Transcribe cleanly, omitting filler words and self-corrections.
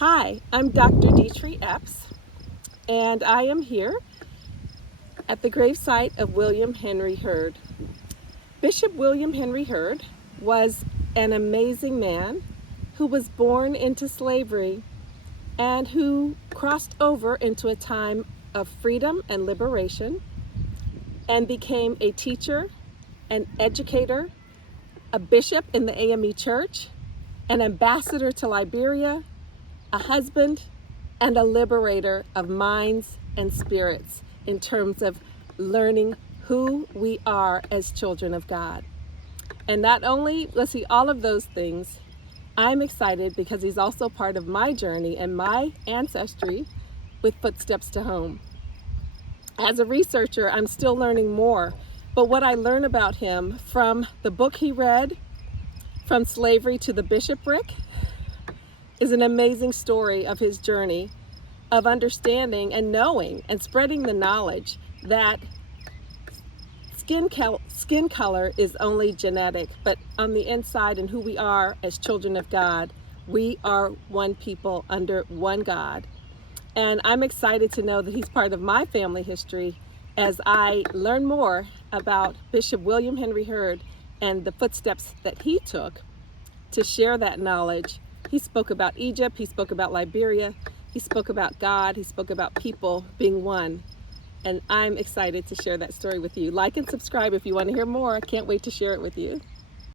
Hi, I'm Dr. Dietrich Epps, and I am here at the gravesite of William Henry Hurd. Bishop William Henry Hurd was an amazing man who was born into slavery and who crossed over into a time of freedom and liberation and became a teacher, an educator, a bishop in the AME Church, an ambassador to Liberia, a husband, and a liberator of minds and spirits in terms of learning who we are as children of God. And not only was he all of those things, I'm excited because he's also part of my journey and my ancestry with Footsteps to Home. As a researcher, I'm still learning more, but what I learn about him from the book he read, From Slavery to the Bishopric, is an amazing story of his journey of understanding and knowing and spreading the knowledge that skin color is only genetic, but on the inside and who we are as children of God, we are one people under one God. And I'm excited to know that he's part of my family history as I learn more about Bishop William Henry Hurd and the footsteps that he took to share that knowledge. He spoke about Egypt, he spoke about Liberia, he spoke about God, he spoke about people being one. And I'm excited to share that story with you. Like and subscribe if you want to hear more. I can't wait to share it with you.